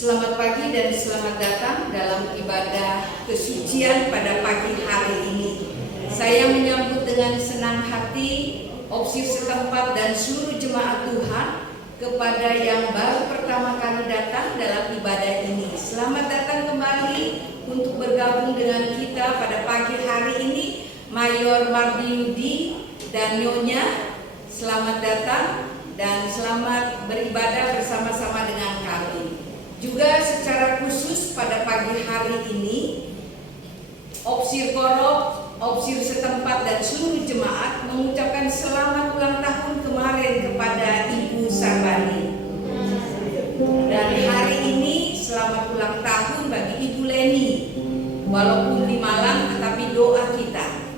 Selamat pagi dan selamat datang dalam ibadah kesucian pada pagi hari ini. Saya menyambut dengan senang hati opsir setempat dan seluruh jemaat Tuhan kepada yang baru pertama kali datang dalam ibadah ini. Selamat datang kembali untuk bergabung dengan kita pada pagi hari ini. Mayor Mardiudi dan Nyonya, selamat datang dan selamat beribadah bersama-sama dengan kami. Juga secara khusus pada pagi hari ini, opsir Korop, opsir setempat dan seluruh jemaat mengucapkan selamat ulang tahun kemarin kepada Ibu Sarbani. Dan hari ini selamat ulang tahun bagi Ibu Leni. Walaupun di Malang, tetapi doa kita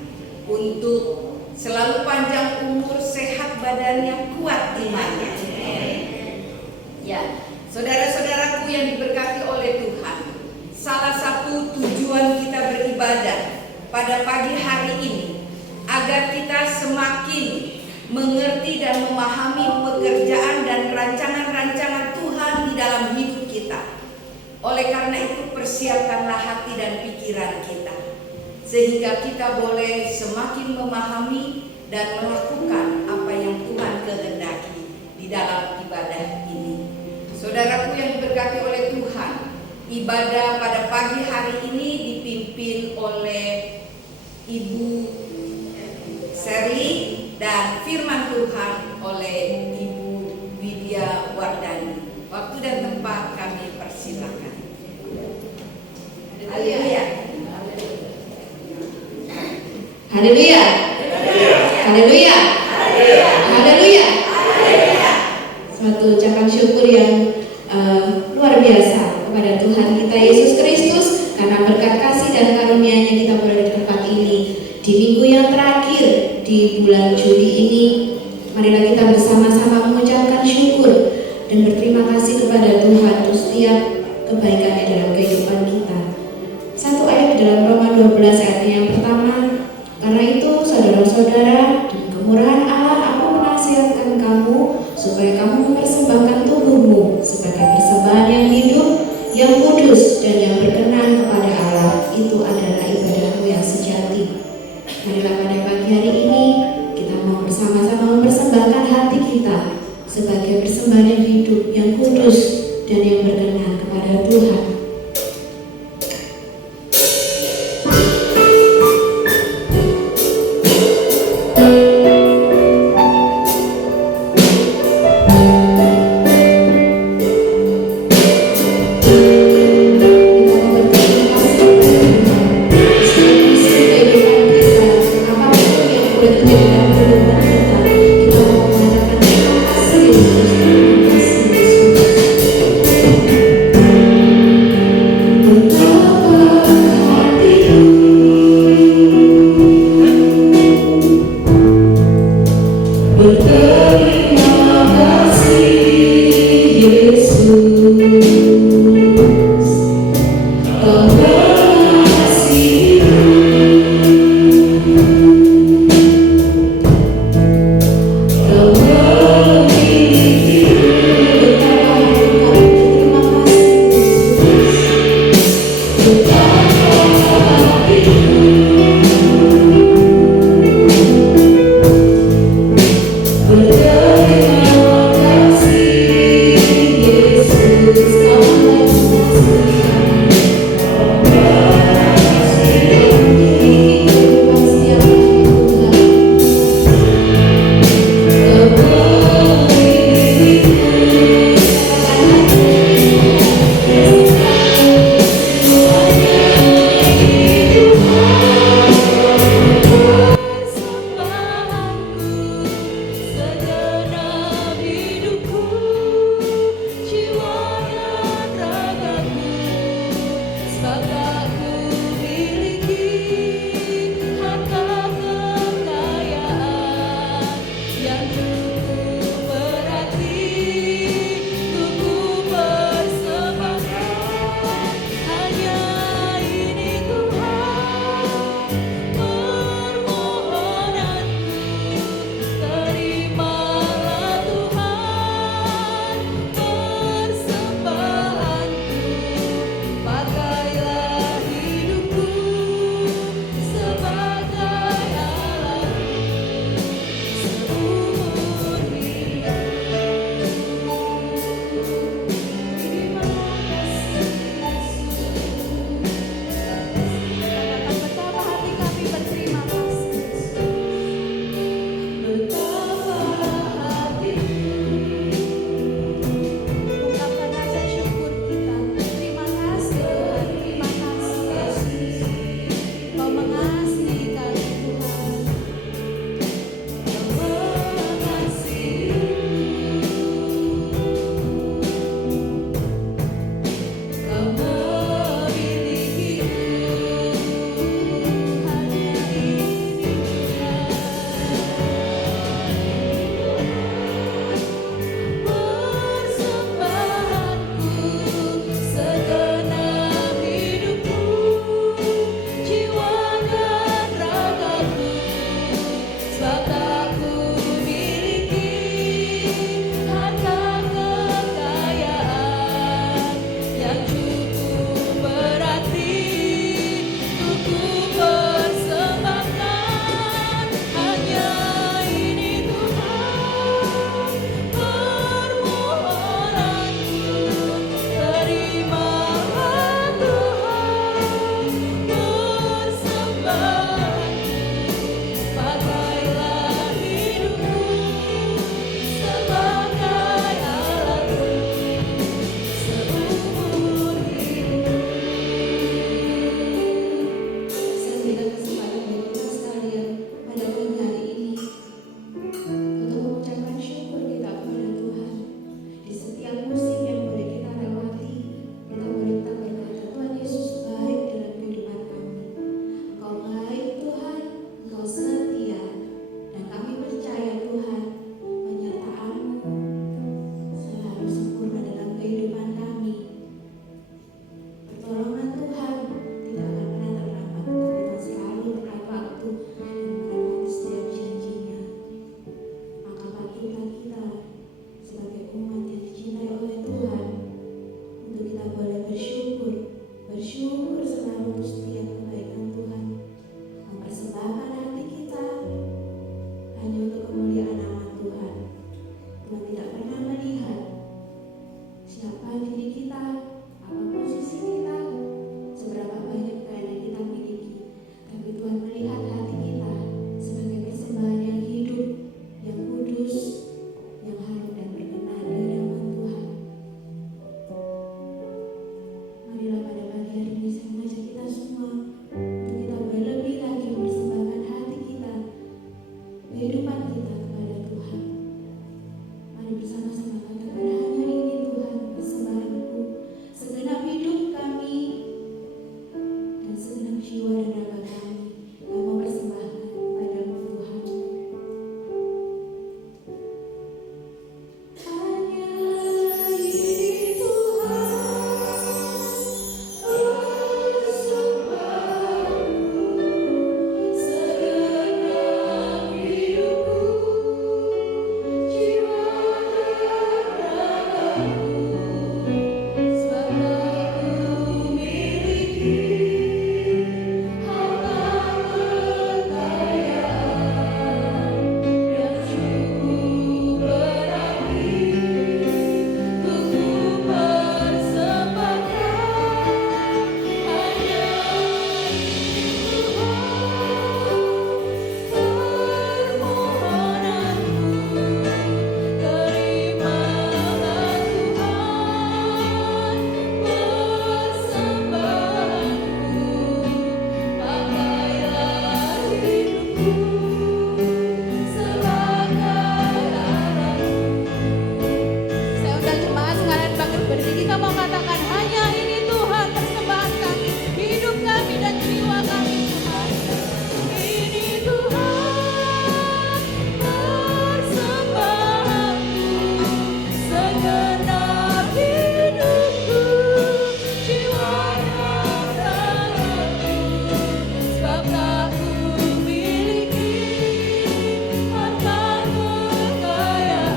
untuk selalu panjang umur, sehat badannya, kuat imannya. Ya. Saudara-saudaraku yang diberkati oleh Tuhan, salah satu tujuan kita beribadah pada pagi hari ini agar kita semakin mengerti dan memahami pekerjaan dan rancangan-rancangan Tuhan di dalam hidup kita. Oleh karena itu persiapkanlah hati dan pikiran kita sehingga kita boleh semakin memahami dan melakukan apa yang Tuhan kehendaki di dalam ibadah ini. Saudaraku yang diberkati oleh Tuhan, ibadah pada pagi hari ini dipimpin oleh Ibu Sherly dan firman Tuhan oleh Ibu Widya Wardani. Waktu dan tempat kami persilakan. Haleluya. Haleluya. Haleluya. Haleluya. Suatu ucapan syukur yang luar biasa kepada Tuhan kita Yesus Kristus karena berkat kasih dan karunia-Nya kita berada di tempat ini di minggu yang terakhir di bulan Juli ini. Marilah kita bersama-sama mengucapkan syukur dan berterima kasih kepada Tuhan untuk setiap kebaikan-Nya dalam kehidupan kita. Satu ayat di dalam Roma 12 ayat yang pertama, karena itu saudara-saudara, dengan kemurahan Allah aku menasihatkan kamu supaya kamu mempersembahkan tubuhmu sebagai persembahan yang hidup, yang kudus dan yang berkenan kepada Allah. Itu adalah ibadahmu yang sejati. Marilah pada pagi hari ini kita mau bersama-sama mempersembahkan hati kita sebagai persembahan yang hidup, yang kudus dan yang berkenan kepada Tuhan. Terima kasih Yesus. siapa diri kita, apa posisi kita, seberapa banyak kekayaan yang kita miliki. Tapi Tuhan melihat hati kita sebagai persembahan yang hidup, yang kudus, yang harum dan berkenan di hadapan Tuhan. Marilah pada pagi hari ini saya mengajak kita semua untuk kita berlebih lagi mempersembahkan hati kita, kehidupan kita kepada Tuhan. Mari bersama-sama katakan, hanya ini Tuhan persembahanku, segenap hidup kami dan segenap jiwa dan raga kami yang mempersembahkan padamu Tuhan. Hanya ini Tuhan persembahanku, segenap hidupku, jiwa dan ragaku, sebab aku miliki harta kekayaan yang cukup berarti untuk ku persembahkan. Hanya ini Tuhan permohonanku, terimalah Tuhan persembahanku, pakailah hidupku sebagai alatmu. Saya undang jemaat sekalian bangkit berdiri, kita mau katakan, hanya ini Tuhan persembahan kami, hidup kami dan jiwa kami Tuhan. Ini Tuhan persembahanku, segenap hidupku, jiwa dan ragaku, sebab aku miliki harta kekayaan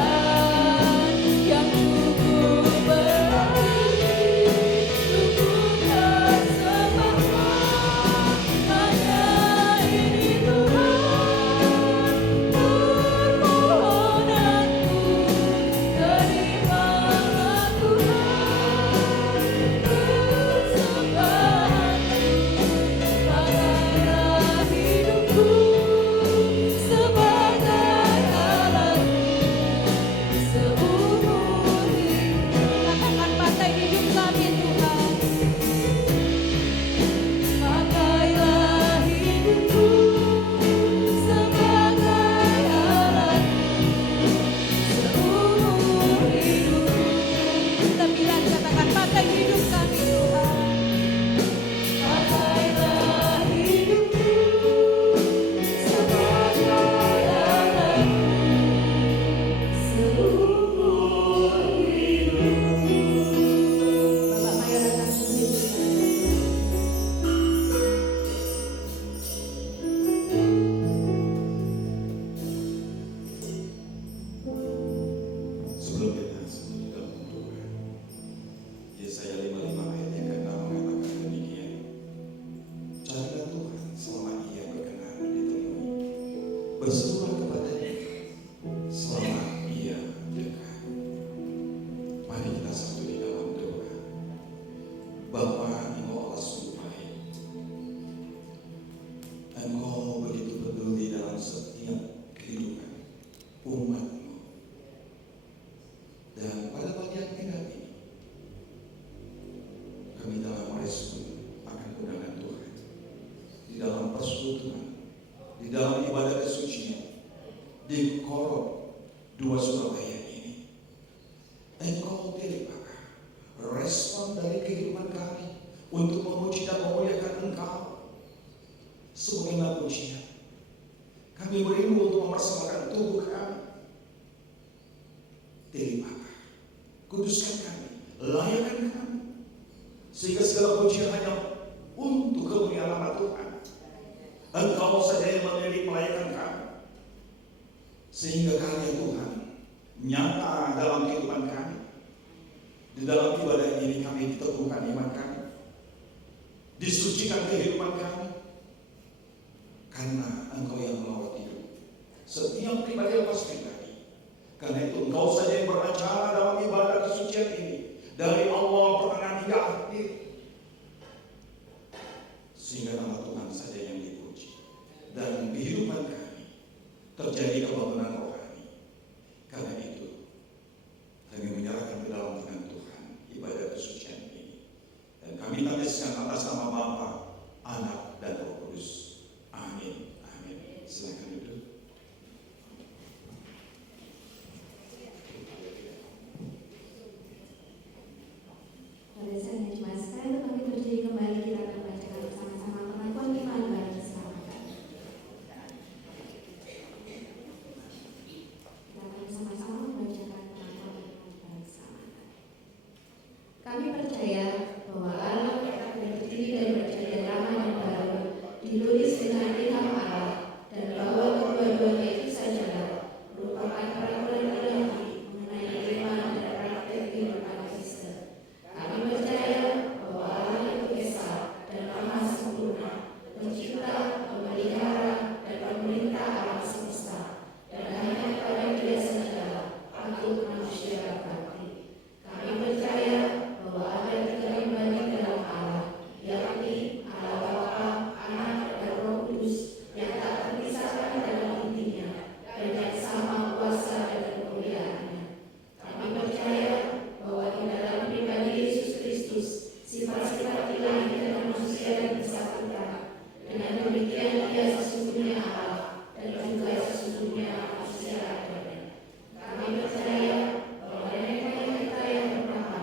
yang cukup berarti untuk ku persembahkan. Hanya ini Tuhan permohonanku, terimalah Tuhan persembahanku, pakailah hidupku sebagai alatmu seumur hidup. Katakan, pakai hidup kami Tuhan, pakailah hidupku sebagai alatmu seumur hidup. Kita bilang, katakan, pakai hidup kami Tuhan, pakailah hidupku sebagai alatmu seumur hidup. Bapak Mayor akan sendiri. Sebelum kita sembunyi dalam doa, Yesaya 55 ayat yang ke-6 mengatakan demikian. Carilah Tuhan selama Ia berkenan ditemui, berserulah kepadanya selama Ia dekat. Mari kita satu di dalam doa. Bapa, Engkau Allah sungguh baik. Engkau begitu peduli dalam setiap kehidupan umat-Mu. Dan pada pagi yang indah ini, kami dalam merespon akan undangan Tuhan, di dalam persekutuan, di dalam ibadah kesucian, di korom 2 Surabaya ini. Engkau pilih Bapa, respon dari kehidupan kami untuk memuji dan memuliakan Engkau sebagaimana pujian. Kami merindu untuk mempersembahkan tubuh kami. Pilih Bapa, kuduskan kami, layakkan kami, sehingga segala pujian hanya untuk kemuliaan nama Tuhan. Engkau saja yang memilih melayakkan kami, sehingga karya Tuhan nyata dalam kehidupan kami. Di dalam ibadah ini kami diteguhkan iman kami, disucikan kehidupan kami, karena Engkau yang melawat hidup setiap pribadi lepas pribadi. Karena itu Engkau saja yang beracara dalam ibadah kesucian ini, dan Kami tangiskan atas nama Bapa, Anak, dan Roh Kudus. Amin. Amin. Silakan duduk. Pada saat yang cuma sekali kami berdiri kembali, kita akan bacakan bersama-sama pengakuan iman dan keselamatan. Kita akan sama-sama membacakan pengakuan iman dan keselamatan. Kami percaya bahwa Allah yang terdiri dari perjanjian lama dan baru ditulis dengan ilham Allah, dan bahwa kedua-duanya itu sajalah merupakan peraturan ilahi mengenai iman dan praktek kehidupan Kristen. Kami percaya bahwa Allah itu esa dan maha sempurna, pencipta, pemelihara, dan pemerintah alam semesta, dan hanya kepada Dia sajalah patut manusia berbakti. Kami percaya bahwa ada tiga pribadi dalam Allah, yakni Allah Bapa, Anak, dan Roh Kudus, yang tak terpisahkan dalam intinya, dan yang sama kuasa dan kemuliaannya. Kami percaya bahwa di dalam pribadi Yesus Kristus, sifat-sifat ilahi dan manusia yang disatukan. Dengan demikian Dia sesungguhnya Allah dan juga sesungguhnya manusia adanya. Kami percaya bahwa nenek moyang kita yang pertama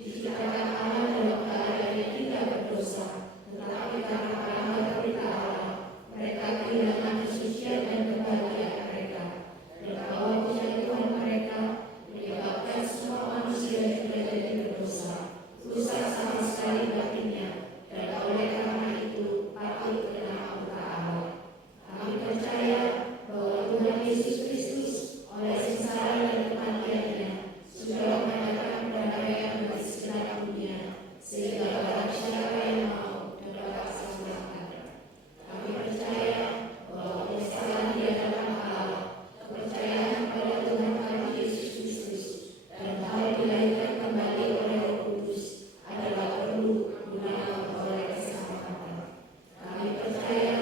diciptakan Allah dalam keadaan yang tidak berdosa, tetapi karena rahmat berita Allah, mereka kehilangan kesucian dan kebahagiaan mereka, dan bahwa kejatuhan mereka menyebabkan semua manusia juga jadi berdosa, rusak sama sekali batinnya, dan oleh karena itu patut kena murka Allah. Kami percaya bahwa Tuhan Yesus Kristus oleh sengsara dan kematiannya sudah mengadakan perdamaian bagi segenap dunia, sehingga barang siapa yang mau dapat selamat. Kami percaya bahwa penyesalan di hadapan Allah, kepercayaan pada Tuhan kami Yesus Kristus, dan hal dilahirkan kembali oleh Roh Kudus adalah perlu guna memperoleh keselamatan. Kami percaya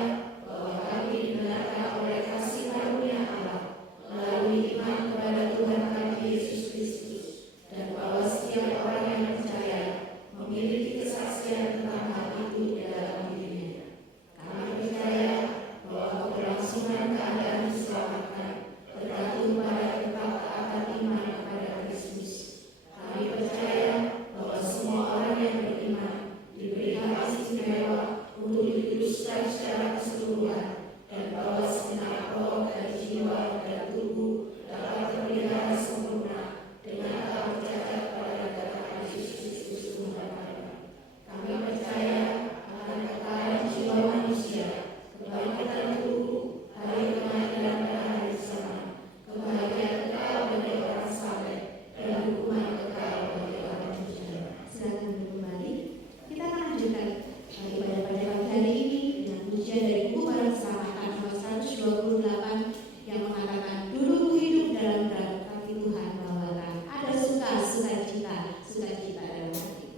bahwa kami dibenarkan oleh kasih karunia Allah melalui iman kepada Tuhan kami Yesus Kristus, dan bahwa setiap orang yang percaya memiliki kesaksian tentang hal itu di dalam dirinya. Kami percaya bahwa keberlangsungan keadaan diselamatkan tergantung pada ketaatan iman kepada Kristus. Kami percaya bahwa semua orang yang beriman diberi hak istimewa untuk dikuduskan secara keseluruhan, dan bahwa segenap roh dan jiwa dan tubuh dapat terpelihara sempurna dengan tak tercacat pada darah Yesus Kristus Tuhan kami. Kami percaya akan kekayaan jiwa manusia, kebangkitan tubuh, hari kematian pada hari sana, kebahagiaan kekal bagi orang saleh, dan hukuman kekal bagi orang percaya. Silakan kembali. Kita akan lanjutkan ibadah pada pagi hari ini dengan pujian dari buku Barang Keselamatan nomor 128 yang mengatakan, dulu ku hidup dalam berat, tapi Tuhan bawakan. Ada sukacita dalam hatiku.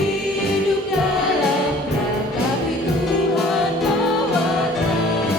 Hidup dalam berat, tapi Tuhan bawakan.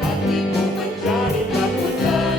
Hatimu menjadi takutan.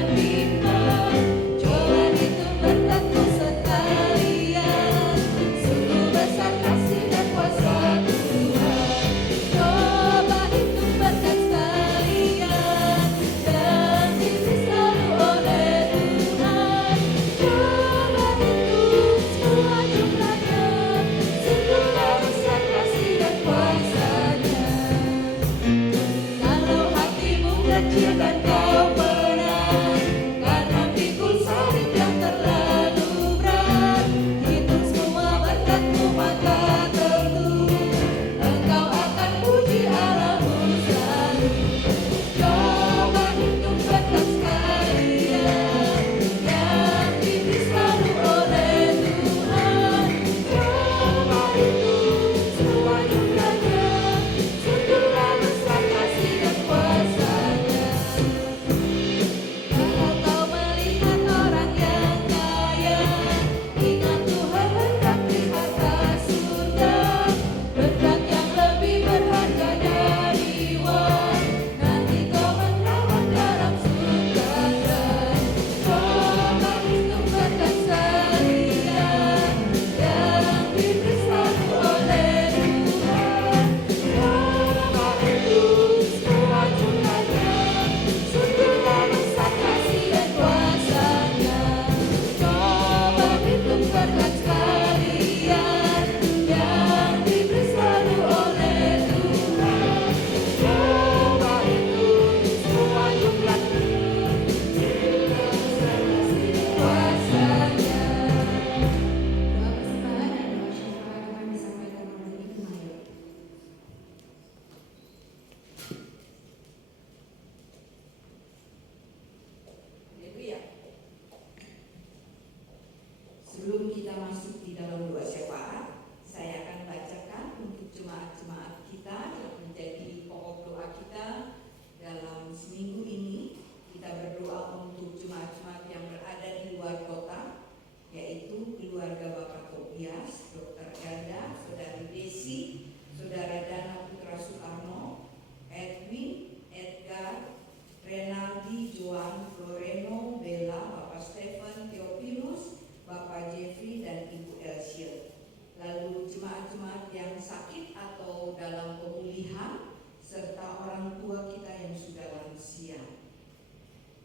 dalam pemulihan, serta orang tua kita yang sudah lansia.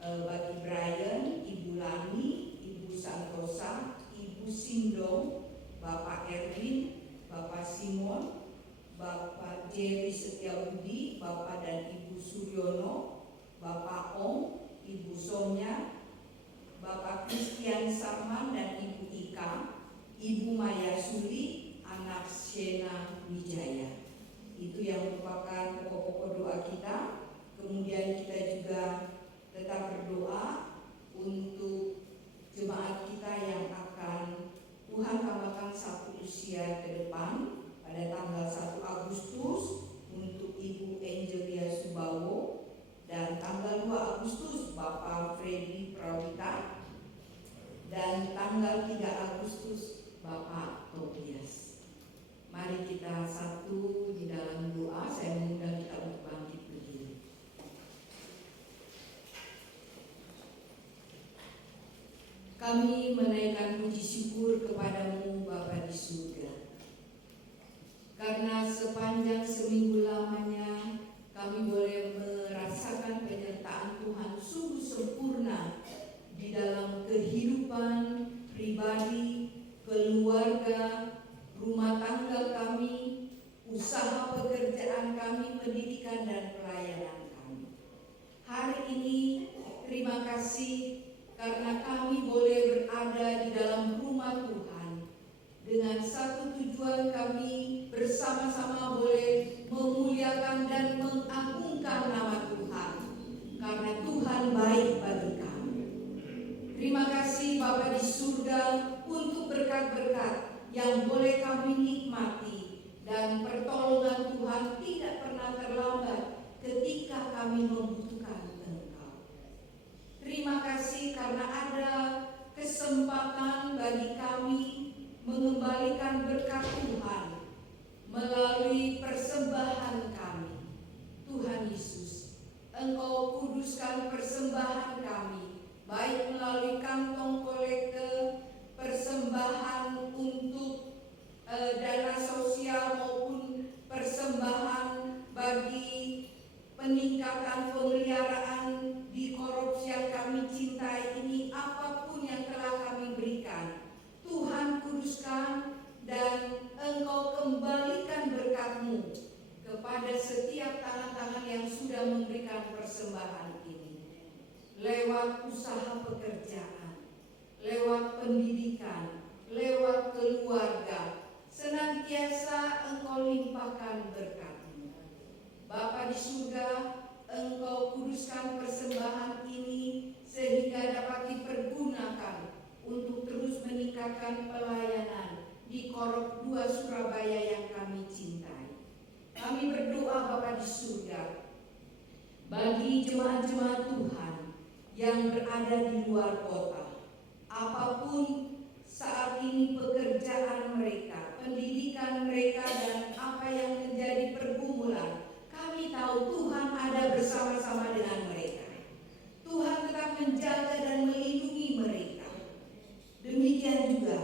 Bagi Brian, Ibu Lani, Ibu Santosa, Ibu Sindong, Bapak Erwin, Bapak Simon, Bapak Jerry Setiabudi, Bapak dan Ibu Suryono, Bapak Om, Ibu Sonya, Bapak Christian Sarman dan Ibu Ika, Ibu Maya Suli, anak Shena Wijaya. Itu yang merupakan pokok-pokok doa kita. Kemudian kita juga tetap berdoa untuk jemaat kita yang akan Tuhan tambahkan satu usia ke depan pada tanggal 1 Agustus untuk Ibu Angelia Subawo, dan tanggal 2 Agustus Bapak Freddy Prawita, dan tanggal 3 Agustus Bapak Tobias. Mari kita satu di dalam doa. Saya mengundang kita untuk bangkit berdiri. Kami menaikkan puji syukur kepadamu Bapa di surga, karena sepanjang seminggu lamanya kami boleh merasakan penyertaan Tuhan sungguh sempurna di dalam kehidupan pribadi, keluarga, rumah tangga kami, usaha pekerjaan kami, pendidikan dan pelayanan kami. Hari ini terima kasih karena kami boleh berada di dalam rumah Tuhan dengan satu tujuan, kami bersama-sama boleh memuliakan dan mengagungkan nama Tuhan, karena Tuhan baik bagi kami. Terima kasih Bapa di surga untuk berkat-berkat yang boleh kami nikmati, dan pertolongan Tuhan tidak pernah terlambat ketika kami membutuhkan Engkau. Terima kasih karena ada kesempatan bagi kami mengembalikan berkat Tuhan melalui persembahan kami. Tuhan Yesus, Engkau kuduskan persembahan kami, baik melalui kantong kolekte, persembahan untuk dana sosial, maupun persembahan bagi peningkatan pemeliharaan di korupsi yang kami cintai ini. Apapun yang telah kami berikan, Tuhan kuduskan dan Engkau kembalikan berkat-Mu kepada setiap tangan-tangan yang sudah memberikan persembahan ini, lewat usaha pekerjaan, lewat pendidikan, lewat keluarga. Senantiasa Engkau limpahkan berkat-Mu. Bapa di surga, Engkau kuduskan persembahan ini sehingga dapat dipergunakan untuk terus meningkatkan pelayanan di Korop 2 Surabaya yang kami cintai. Kami berdoa Bapa di surga, bagi jemaat-jemaat Tuhan yang berada di luar kota, apapun saat ini pekerjaan mereka, pendidikan mereka, dan apa yang menjadi pergumulan, kami tahu Tuhan ada bersama-sama dengan mereka. Tuhan tetap menjaga dan melindungi mereka. Demikian juga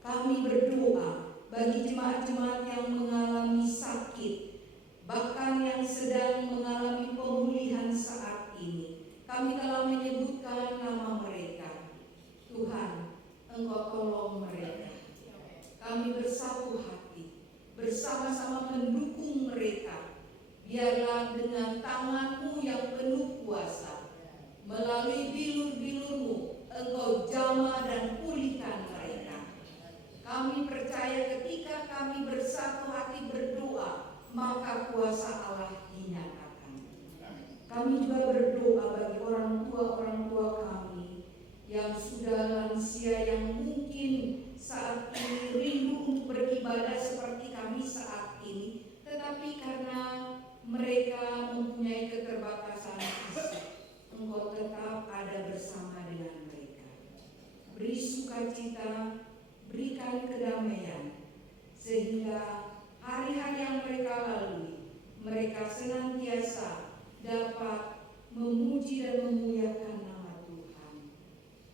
kami berdoa bagi jemaat-jemaat yang mengalami sakit, bahkan yang sedang mengalami pemulihan saat ini. Kami telah menyebutkan nama mereka. Tuhan, Engkau tolong mereka. Kami bersatu hati, bersama-sama mendukung mereka. Biarlah dengan tangan-Mu yang penuh kuasa, melalui bilur-bilur-Mu, Engkau jamah dan pulihkan mereka. Kami percaya ketika kami bersatu hati berdoa, maka kuasa Allah dinyatakan. Kami juga berdoa bagi orang tua kami yang sudah lansia, yang mungkin saat ini rindu untuk beribadah seperti kami saat ini, tetapi karena mereka mempunyai keterbatasan fisik, Engkau tetap ada bersama dengan mereka. Beri sukacita, berikan kedamaian, sehingga hari-hari yang mereka lalui, mereka senantiasa dapat memuji dan memuliakan nama Tuhan.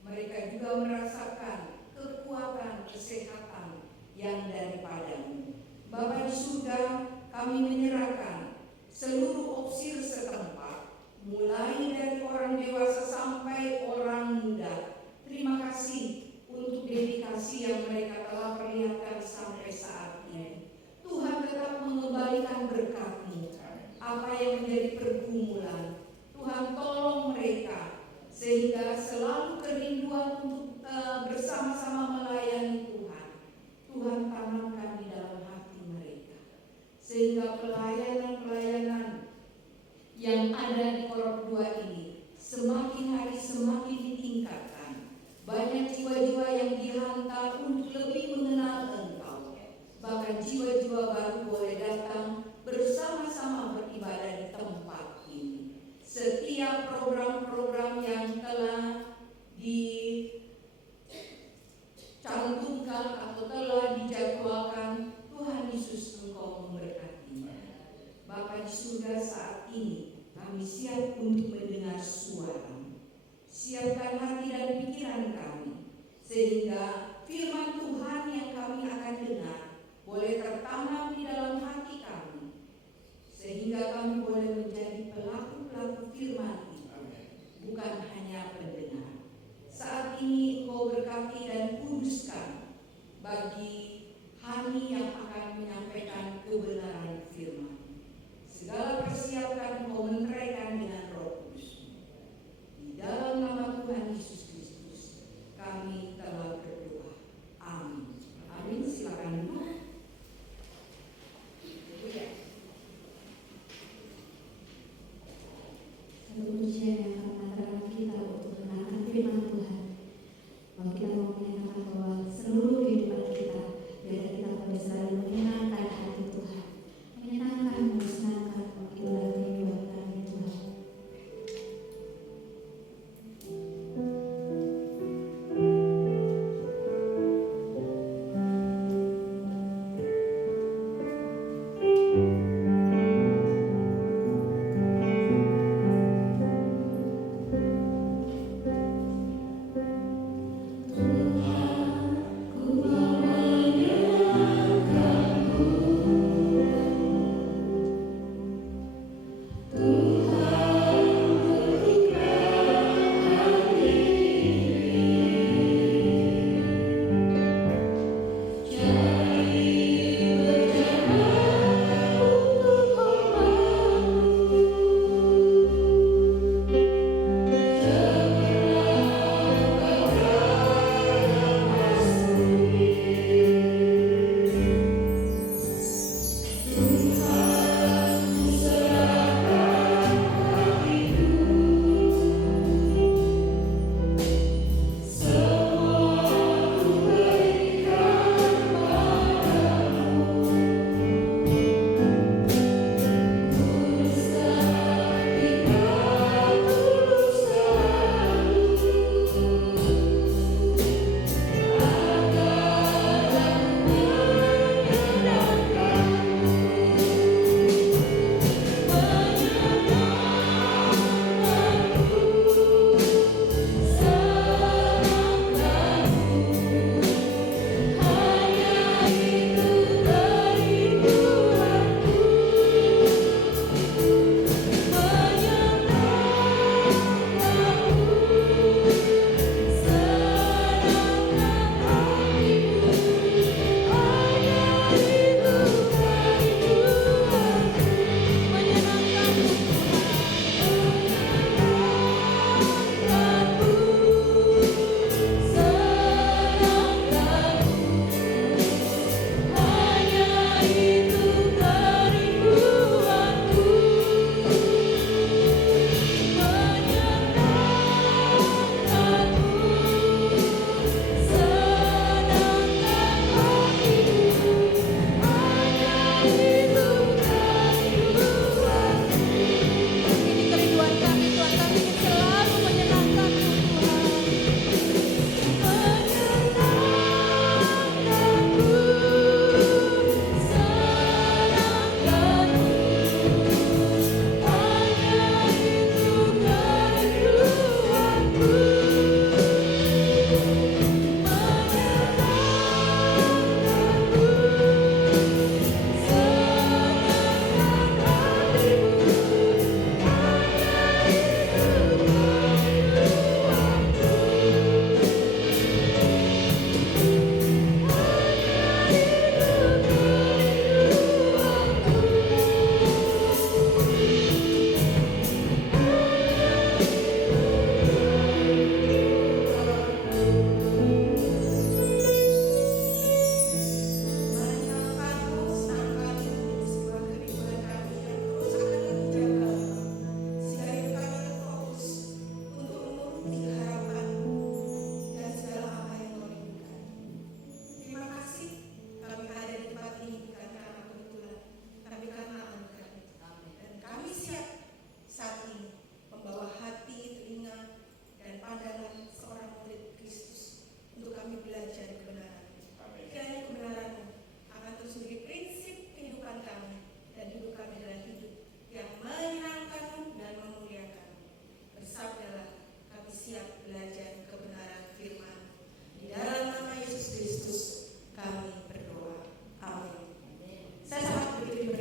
Mereka juga merasakan kekuatan kesehatan yang daripada-Mu. Bapa di surga, kami menyerahkan apa yang menjadi pergumulan. Tuhan tolong mereka sehingga selalu kerinduan untuk bersama-sama melayani Tuhan. Tuhan tanamkan di dalam hati mereka sehingga pelayanan-pelayanan yang ada di Korop 2 ini semakin hari semakin ditingkatkan. Banyak jiwa-jiwa yang dihantar untuk lebih mengenal Engkau. Bahkan jiwa-jiwa baru boleh datang bersama-sama beribadah di tempat ini. Setiap program-program yang telah dicantumkan atau telah dijadwalkan, Tuhan Yesus Engkau memberkatinya. Bapa di surga, saat ini kami siap untuk mendengar suara. Siapkan hati dan pikiran kami, sehingga firman Tuhan yang kami akan dengar boleh tertanam di dalam hati kami, sehingga kami boleh menjadi pelaku-pelaku firman itu, bukan hanya pendengar. Saat ini Engkau berkati dan kuduskan bagi Hani yang akan menyampaikan kebenaran firman. Segala persiapan Engkau menteraikan dengan Roh Kudus. Di dalam nama Tuhan Yesus Kristus kami telah berdoa. Amin. Amin. Silakan Bu. Satu pujian yang akan mengantarkan kita untuk mendengarkan firman Tuhan. Bahwa kita mau menyatakan bahwa seluruh kehidupan kita, biar kita boleh selalu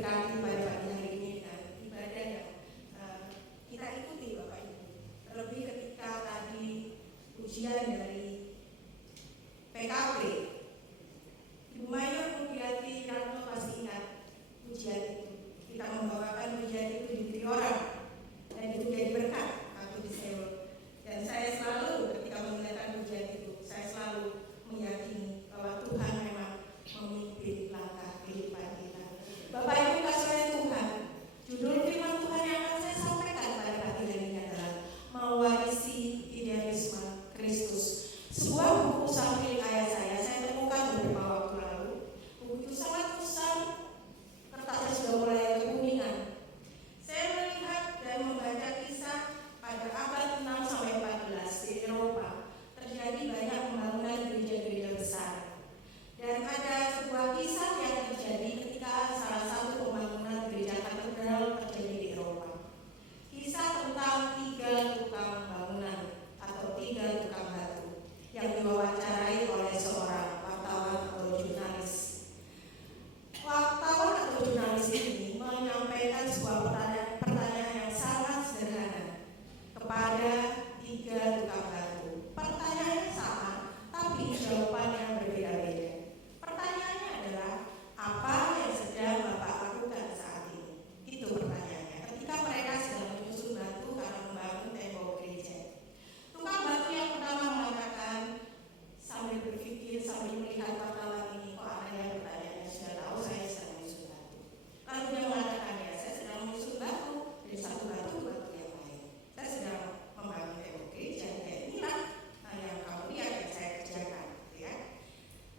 memberkati pada pagi hari ini dengan ibadah yang kita ikuti Bapak Ibu. Terlebih ketika tadi ujian dari PKP, Ibu Mayor Mulyati Ratno pasti ingat ujian itu. Kita membawakan ujian itu di Triora dan itu jadi berkat waktu di Seoul. Dan saya selalu ketika mendengarkan ujian itu, saya selalu meyakini bahwa Tuhan memang memimpin langkah kehidupan kita. Bapak Ibu kasihan Tuhan, judul firman Tuhan yang akan saya sampaikan pada pagi hari ini adalah mewarisi idealisme Kristus. Sebuah buku samping ayah saya temukan beberapa waktu lalu. Buku itu sangat besar, kertasnya sudah mulai kekuningan. Saya melihat dan membaca kisah pada abad 6 sampai 14 di Eropa terjadi banyak pembangunan gereja-gereja besar. Dan ada sebuah kisah yang terjadi ketika salah satu pembangunan gereja katedral terjadi di Eropa. Kisah tentang 3 tukang bangunan atau 3 tukang batu yang diwawancarai oleh seorang wartawan atau jurnalis. Wartawan atau jurnalis ini menyampaikan sebuah pertanyaan yang sangat sederhana kepada 3 tukang batu. Pertanyaannya sama, tapi jawabannya berbeda-beda. Pertanyaannya adalah, apa yang sedang Bapak lakukan saat ini? Itu pertanyaannya. Ketika mereka sedang menyusun batu karena membangun tembok gereja. Tukang batu yang pertama mengatakan sambil berpikir, sambil melihat wartawan ini, kok ada yang bertanya, sudah tahu saya sedang menyusun batu. Lalu dia mengatakan, ya saya sedang menyusun batu dari satu batu ke batu yang lain. Saya sedang membangun tembok gereja, ya inilah yang kamu lihat yang saya kerjakan, ya.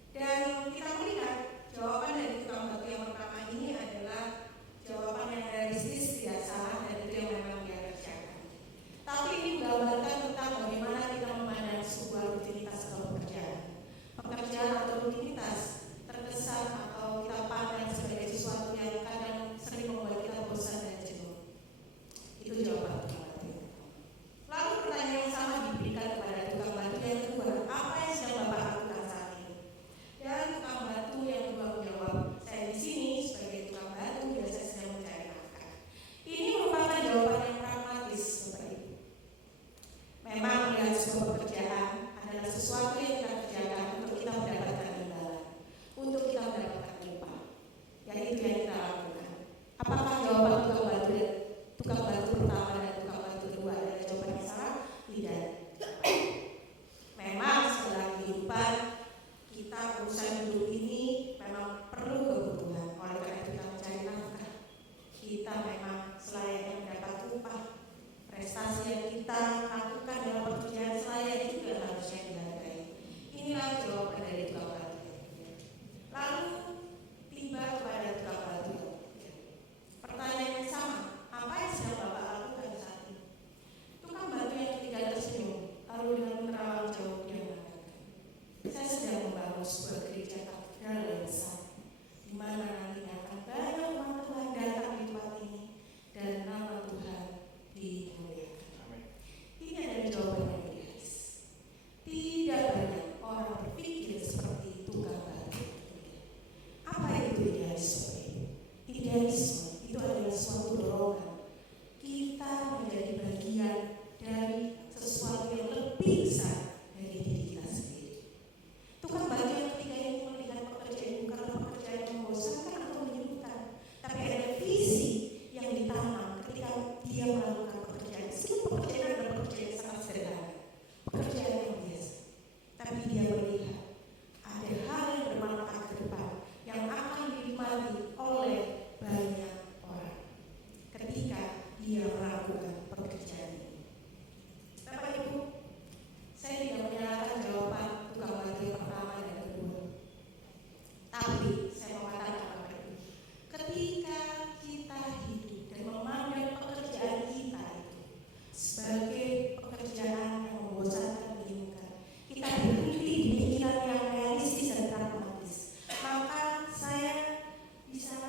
Dan kita melihat jawaban dari tukang batu yang pertama ini adalah jawaban yang realistis, tidak salah, dan itu yang memang dia kerjakan. Tapi ini menggambarkan tentang bagaimana kita memandang sebuah rutinitas atau pekerjaan. Pekerjaan atau rutinitas terkesan atau kita pandang sebagai sesuatu yang kadang sering membuat kita bosan dan jenuh. Itu jawaban tukang batu yang pertama. Lalu pertanyaan yang sama diberikan kepada tukang batu yang kedua, apa yang sedang Bapak lakukan saat ini? Dan tukang batu yang kedua menjawab, saya di sini sebagai tukang batu dan saya sedang mencari nafkah. Ini merupakan jawaban yang pragmatis, Bapak Ibu. Memang melihat sebuah pekerjaan adalah sesuatu yang kita kerjakan untuk kita mendapatkan imbalan, untuk kita mendapatkan upah. Yang itu yang kita lakukan. Apakah jawaban tukang batu pertama dan tukang batu kedua adalah jawaban yang salah? Tidak. Memang setelah kehidupan kita urusan hidup ini memang perlu kebutuhan. Oleh karena itu kita mencari nafkah. Kita memang selayaknya mendapat upah. Prestasi yang kita lakukan dalam pekerjaan selayaknya juga harusnya dihargai. Inilah jawaban dari tukang batu. Lalu tiba kepada tukang batu. Pertanyaan yang sama, apa yang sedang Bapak lakukan saat ini? Tukang batu yang ketiga tersenyum, lalu dengan menerawang jauh dia mengatakan, saya sedang membangun sebuah gereja katedral yang besar, di mana nantinya akan banyak umat Tuhan datang di tempat ini dan nama Tuhan dimuliakan. Ini adalah jawaban yang idealis. Tidak banyak orang berpikir seperti tukang batu. Apa itu idealisme? Idealisme itu adalah suatu dorongan kita menjadi bagian dari sesuatu yang lebih besar dari diri kita sendiri. Tukang batu yang ketiga ini melihat pekerjaan bukan pekerjaan yang membosankan atau menyibukkan, tapi ada visi yang ditanam ketika dia melakukan pekerjaan. Meskipun pekerjaan adalah pekerjaan yang sangat sederhana, pekerjaan yang biasa, tapi dia melihat ada hal yang bermanfaat ke depan yang akan dinikmati oleh banyak orang ketika dia melakukan pekerjaan ini. Bapak Ibu, saya tidak menyalahkan jawaban tukang batu yang pertama dan kedua. Tapi saya mau katakan Bapak Ibu, ketika kita hidup dan memandang pekerjaan kita itu sebagai pekerjaan yang membosankan, membingungkan, kita berhenti di pikiran yang realistis dan pragmatis, maka saya bisa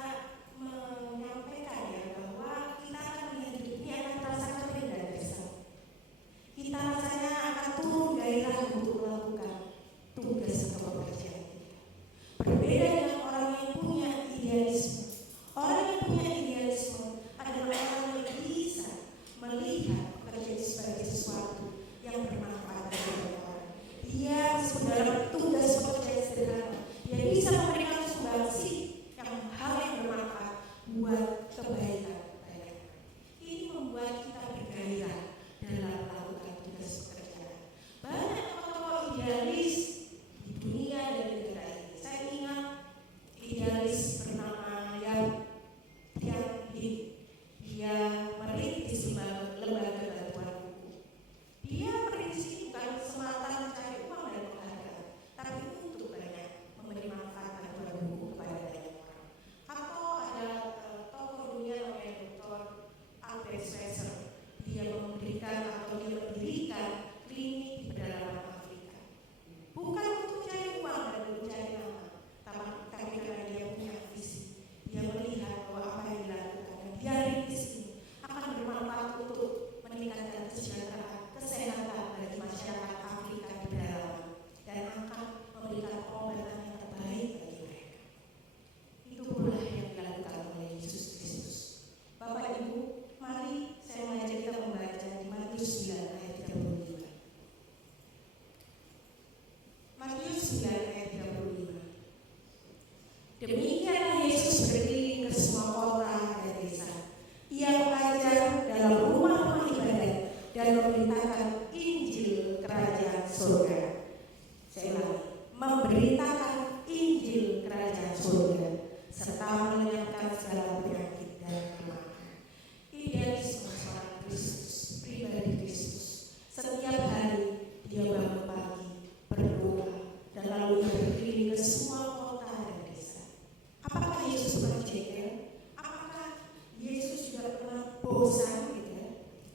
bosan gitu ya.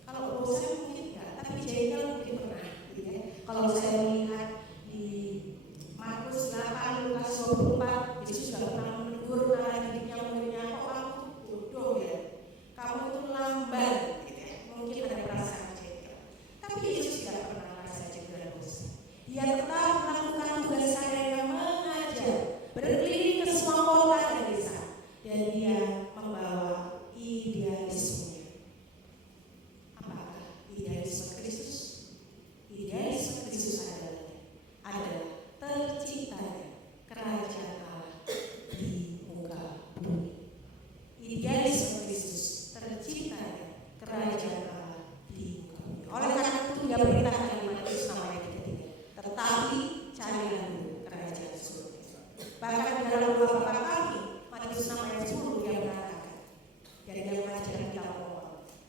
Kalau bosan mungkin enggak, tapi jengkel mungkin pernah gitu ya. Kalau saya melihat di Markus 8, Lukas 24, Yesus juga pernah menegur anak didiknya, muridnya, kok kamu tuh bodoh ya, kamu itu lamban gitu ya. Mungkin ada perasaan jengkel, tapi Yesus tidak pernah merasa jengkel dan bosan. Dia tetap melakukan tugas saya yang mengajar, berkeliling ke semua kota dan desa, dan dia membawa idealismenya. Apakah idealisme Kristus? Idealisme Kristus adalah terciptanya kerajaan Allah di muka bumi. Idealisme Kristus terciptanya kerajaan Allah di muka bumi. Oleh karena itu dia perintahkan di Matius 6 ayat 33, tetapi carilah dulu kerajaan surga. Bahkan di dalam beberapa kali Matius 6 ayat 10 dia mengatakan, dan dia mengajar kita bahwa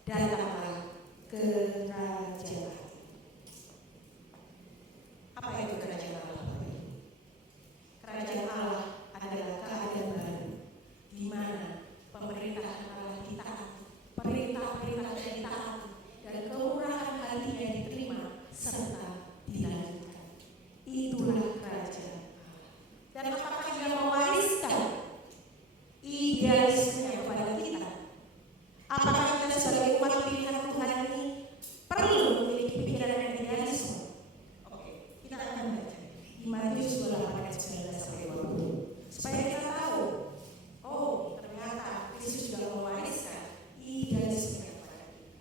datanglah kerajaan. Apa itu kerajaan Allah? Kerajaan Allah adalah keadaan baru di mana pemerintahan Allah ditaati, perintah-perintahnya ditaati, dan kemurahan hatinya diterima serta dilanjutkan. Itulah kerajaan Allah. Dan apakah dia mewariskan idealismenya kepada kita? Apakah kita sebagai umat pilihan Tuhan ini perlu memiliki pikiran dan idealisme? Oke, kita akan baca di Matius 28 ayat 19 sampai 20 supaya kita tahu, oh ternyata Yesus sudah mewariskan idealisme kepada kita.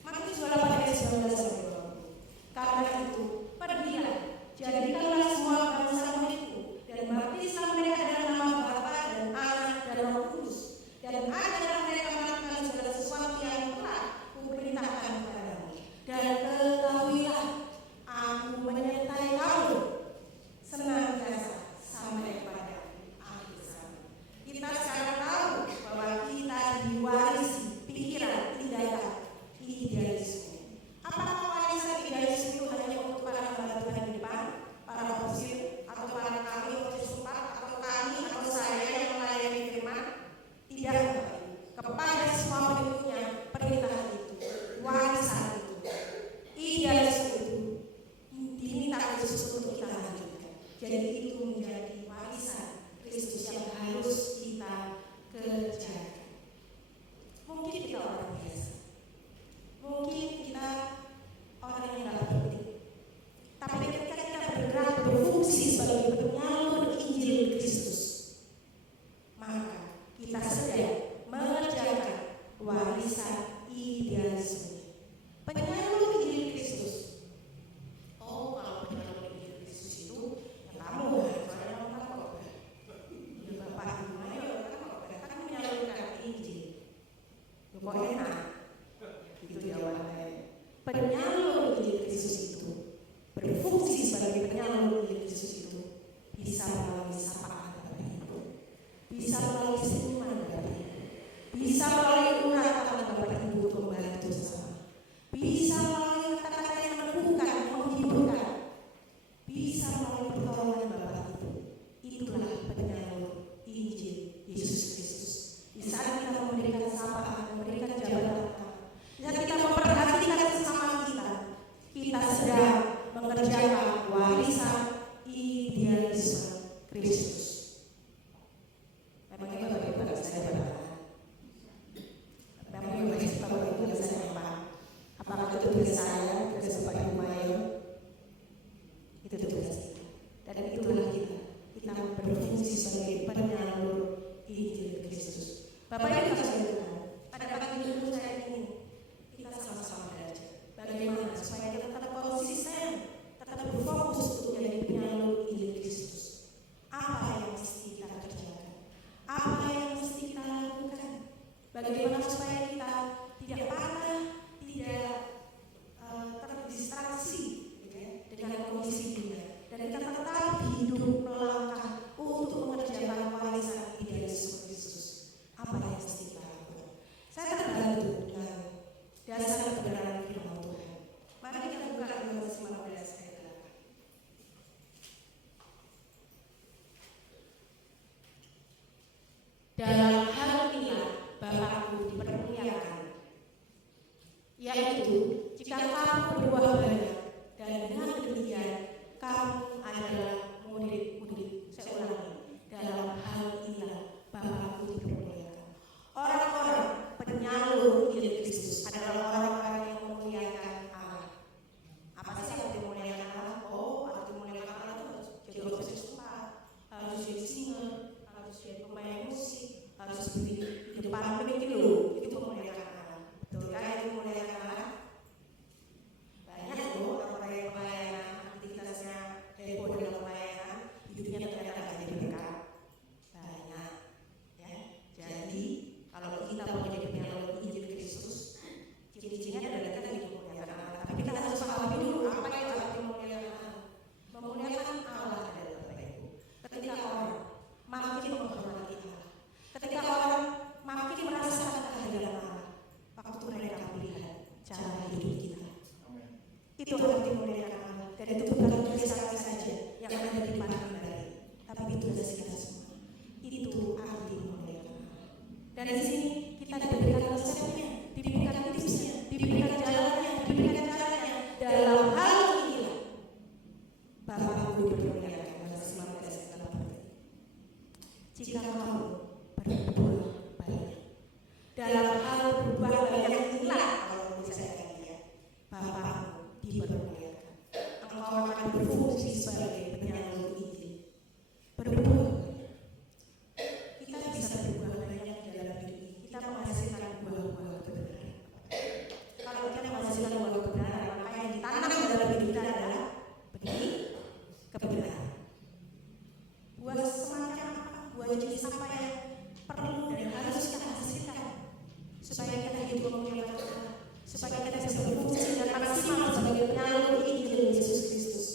Matius 28 ayat 19 sampai 20. Karena itu, pergilah, jadikanlah semua bangsa muridku, dan baptislah mereka dalam nama Bapa dan Anak dan Roh Kudus, dan ajarlah mereka melakukan segala sesuatu yang telah kuperintahkan kepadamu. Dan ketahuilah, aku menyertai kamu senantiasa sampai pada akhir zaman. Kita sekarang tahu bahwa kita diwarisi pikiran, tindakan, idealisme. Apakah warisan idealisme itu hanya untuk para hamba Tuhan di depan, para ofisir, atau para kami ofisir 4, atau kami atau saya yang melayani firman? Tidak, kepada semua pengikutnya perintah itu, warisan itu, idealisme itu diminta Yesus untuk kita lanjutkan. Jadi itu menjadi warisan Kristus yang harus kita kerjakan. Mungkin kita orang biasa, mungkin kita orang yang tidak penting, tapi ketika kita bergerak berfungsi sebagai penyalur Injil Kristus, maka kita sedang mengerjakan warisan idealisme. Penyalur Injil Kristus. Oh, kalau penyalur Injil Kristus itu ya kamu, saya mau kok. Ya Bapak Ibu ayo kan menyalurkan Injil. Kok enak? Itu jawabannya. Penyalur Injil Kristus itu berfungsi sebagai penyalur Injil Kristus itu bisa melalui sapaan Bapak Ibu, bisa melalui senyuman Bapak Ibu, bisa melalui urapan Bapak Ibu untuk membantu sesama, bisa melalui kata-kata yang meneguhkan, menghiburkan, bisa melalui pertolongan Bapak Ibu. Itulah penyalur Injil Yesus Kristus. Di saat kita memberikan sapaan, memberikan jabatan, di saat kita memperhatikan sesama kita, kita sedang mengerjakan warisan idealisme Kristus. Memangnya Bapak Ibu nggak saya berapa? Memangnya Bapak Ibu nggak saya apa? Apakah itu tugas saya, tugas Bapak Ibu Mayor? Itu tugas kita. Dan itulah kita. Kita berfungsi sebagai penyalur Injil Kristus. Bapak Ibu harus dengar. Pada pagi ini saya ingin kita sama-sama belajar bagaimana supaya kita tetap konsisten, tetap berfokus untuk menjadi penyalur Injil Kristus. Apa yang mesti kita kerjakan? Apa yang mesti kita lakukan? Bagaimana supaya kita tidak patah, tidak terdistraksi gitu ya, dengan kondisi dunia, dan kita tetap hidup melangkah untuk mengerjakan warisan idealisme Kristus. Apa yang mesti kita lakukan? Saya terbantu dengan dasar kebenaran firman Tuhan. Mari kita buka Yohanes 15 ayat 8. Dalam hal inilah Bapakku dipermuliakan, depan mikir dulu, itu memuliakan Allah. Betulkah itu memuliakan Allah? Banyak loh orang yang pelayanan, aktivitasnya heboh dalam pelayanan, hidupnya ternyata nggak jadi berkat. Banyak, ya. Jadi kalau kita mau jadi penyalur Injil Kristus, ciri-cirinya adalah kita hidup memuliakan Allah. Tapi kita harus pahami dulu apa itu arti memuliakan Allah. Memuliakan Allah adalah Bapak Ibu. Ketika orang makin menghormati Allah, ketika orang makin merasakan kehadiran Allah, waktu mereka melihat cara hidup kita. Itu arti memuliakan Allah. Dan itu bukan tugas kami saja yang ada di depan kembali, tapi itu tugas kita semua. Itu arti memuliakan Allah. Dan di sini kita diberikan resepnya, diberikan tipsnya, diberikan jalannya, dalam hal inilah Bapakku dipermuliakan. Matius 15:8. Jika kamu berbuah banyak, dalam hal berbuah banyak inilah, kalau bisa dikatakan, Bapakmu dipermuliakan. Engkau akan berfungsi sebagai penyalur Injil. Berbuah banyak. Kita bisa berbuah banyak di dalam hidup ini. Kita menghasilkan buah-buah kebenaran. Kalau kita menghasilkan buah kebenaran, maka yang ditanam dalam hidup kita adalah benih kebenaran. Buah semacam apa? Buah jenis apa yang perlu dan harus kita hasilkan supaya kita hidup memuliakan Allah, supaya kita bisa berfungsi dan maksimal sebagai penyalur Injil Yesus Kristus.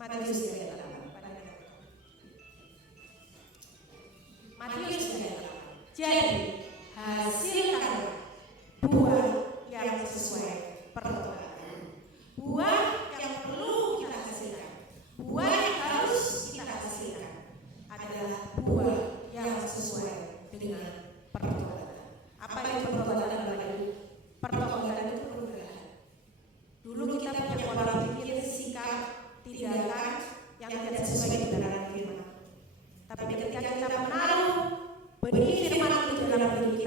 Matius 3:8. Matius 3:8. Jadi hasilkan buah yang sesuai pertobatan. Buah yang perlu kita hasilkan, buah yang harus kita hasilkan adalah buah yang sesuai dengan pertobatan. Apa itu pertobatan, Bapak Ibu? Pertobatan itu perubahan. Dulu kita punya pola pikir, sikap, tindakan yang tidak sesuai kebenaran firman. Tapi ketika kita menaruh benih firman itu dalam hidup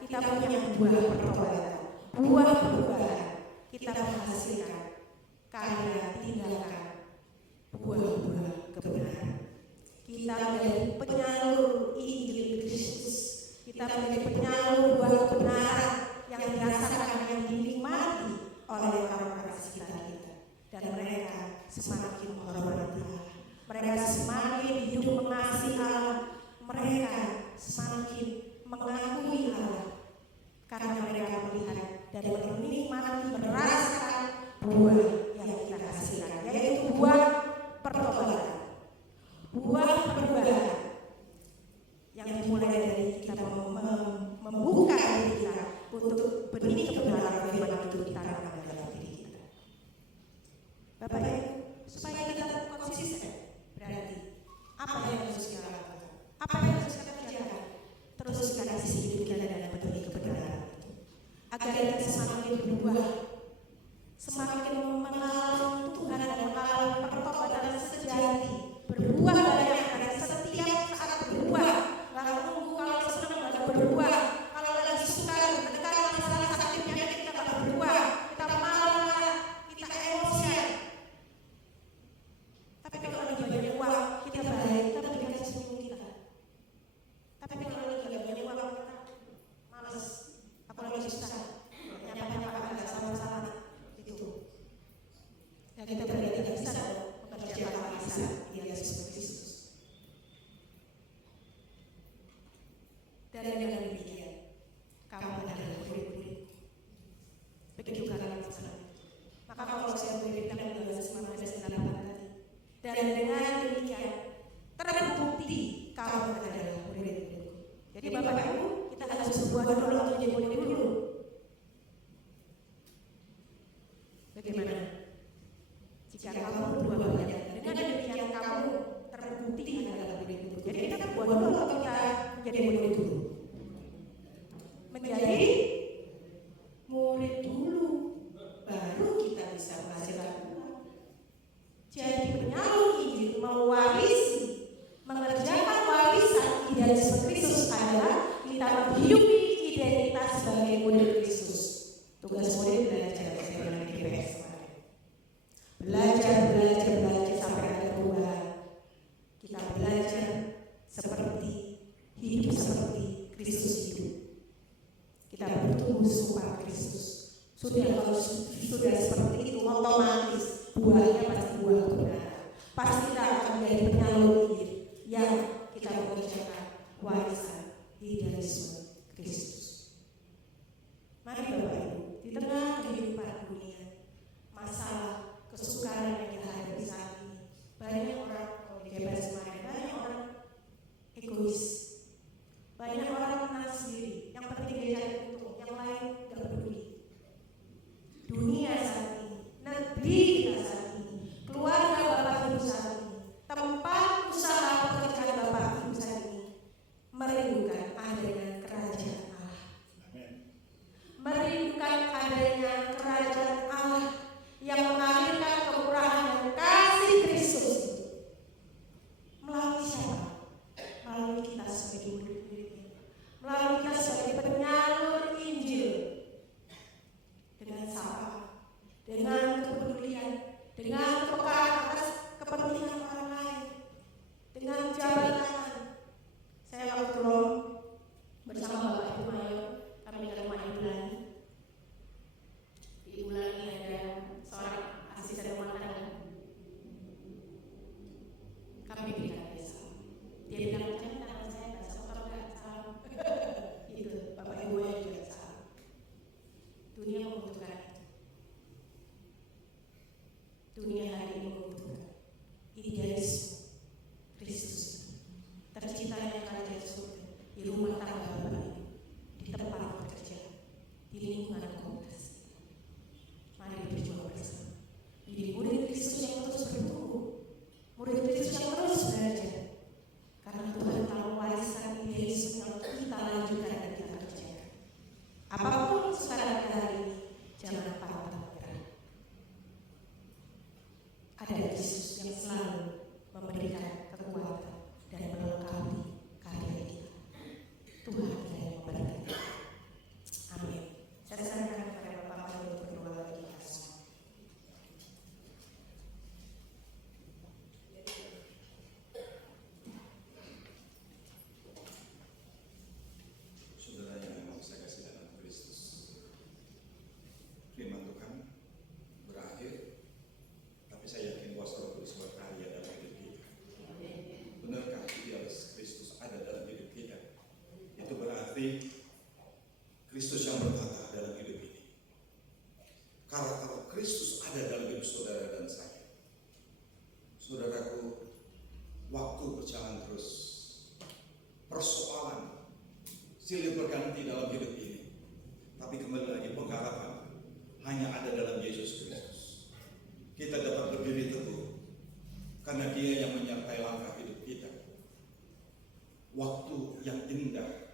kita punya buah pertobatan, buah perubahan. Kita menghasilkan karya tindakan, buah-buah kebenaran. Kita menjadi penyalur Injil Kristus. Kita menjadi penyalur buah kebenaran yang dirasakan, yang dinikmati oleh orang-orang sekitar kita. Dan mereka semakin menghormati Allah. Mereka semakin hidup mengasihi Allah. Mereka semakin mengakui Allah. Karena mereka melihat dan menikmati, merasakan buah yang kita hasilkan, yaitu buah pertobatan, buah perubahan yang dimulai dari kita membuka diri kita untuk benih kebenaran firman itu ditanamkan dalam diri kita. Bapak Ibu, supaya kita konsisten, berarti apa yang harus kita lakukan? Apa yang harus kita kerjakan? Terus kita isi hidup kita dalam benih kebenaran itu, agar kita semakin berbuah, semakin mengenal Tuhan dan mengenal pertobatan sejati, berbuah banyak dan setiap saat berbuah. Nggak menunggu kalau senang nggak berbuah, kalau lagi suka mendekat masalah sakit penyakit kita nggak berbuah, kita marah, kita emosian. Tapi kalau lagi banyak uang kita baik, kita berikan senyum kita. Tapi kalau lagi nggak banyak uang kita malas, apalagi susah, nyapa-nyapa nggak sama-sama itu. Dan kita berarti tidak bisa mengerjakan kisah Yesus Kristus. Dan dengan demikian, kamu adalah murid-murid. Begitu kalian bersama. Maka kalau saya beritakan dalam semangat tadi, dan dengan demikian terbukti kamu adalah murid-muridku. Jadi Bapak Ibu, kita harus berbuat dulu atau jadi murid dulu. Bagaimana? Jika kamu berbuat banyak, dengan demikian kamu terbukti adalah murid-muridku. Jadi kita berbuat dulu atau kita menjadi murid dulu? Menjadi murid dulu, baru kita bisa menghasilkan buah. Jadi penyalur Injil mewarisi, mengerjakan warisan idealisme Kristus adalah kita menghidupi identitas sebagai murid Kristus. Tugas murid belajar, saya bilang di PPS kemarin. Belajar sampai ada perubahan. Kita belajar seperti hidup seperti Kristus hidup. Kita bertumbuh serupa Kristus. Kalau sudah seperti itu, otomatis buahnya pasti buah kebenaran. Pasti kita akan menjadi penyalur Injil yang kita mengerjakan warisan idealisme Kristus. Mari Bapak Ibu, di tengah kehidupan dunia, masalah kesukaran yang kita hadapi saat ini, banyak orang, kalau di GPS kemarin, banyak orang egois, banyak orang menang sendiri, yang penting dia cari untung, yang lain gak peduli. Dunia saat ini, negeri kita saat ini, keluarga Bapak Ibu saat ini, tempat usaha pekerjaan Bapak Ibu saat ini merindukan adanya kerajaan Allah. Merindukan adanya kerajaan Allah yang mengalirkan kemurahan dan kasih Kristus melalui siapa? Melalui kita sebagai murid-muridnya, melalui kita sebagai penyalur Injil, dengan sabar, dengan kepedulian, dengan kepekaan atas kepentingan orang lain, dengan jabatan. Saya waktu Rom bersama Bapak Ibu Mayor, kami ke rumah Ibu Lani. Di Ibu Lani ada seorang asisten rumah tangga. Kami berikan dia salam. Dia bilang, jangan tangan saya bahasa kotor enggak, salam. Itu Bapak Ibu Mayor juga salam. Dunia membutuhkan itu. Dunia hari ini membutuhkan idealisme Kristus. Terciptanya kerajaan surga di rumah tangga Bapak Ibu, di tempat bekerja, di lingkungan komunitas. Mari berjuang bersama. Menjadi murid Kristus yang terus bertumbuh, murid Kristus yang terus belajar. Karena Tuhan tahu warisan idealisme yang kita lanjutkan dan kita kerjakan. Apapun sekarang kita hari ini, jangan patah menyerah. Ada Kristus yang selalu memberikan kekuatan dan melengkapi karya kita. Tuhan kita yang memberkati. Amin. Saya serahkan kepada Bapak Mayor untuk berdoa bagi kita semua. Saudara yang memang saya kasih dalam Kristus, firman Tuhan berakhir, tapi saya yakin bahwa Roh Kudus berkarya dalam hidup kita. Benarkah idealis Kristus ada dalam hidup kita? Itu berarti Kristus yang berkata dalam hidup ini. Karakter Kristus ada dalam hidup saudara dan saya. Saudaraku, waktu berjalan terus, persoalan silih berganti dalam hidup ini. Tapi kembali lagi, pengharapan hanya ada dalam Yesus Kristus. Kita dapat berdiri teguh karena Dia yang menyertai langkah hidup kita. Waktu yang indah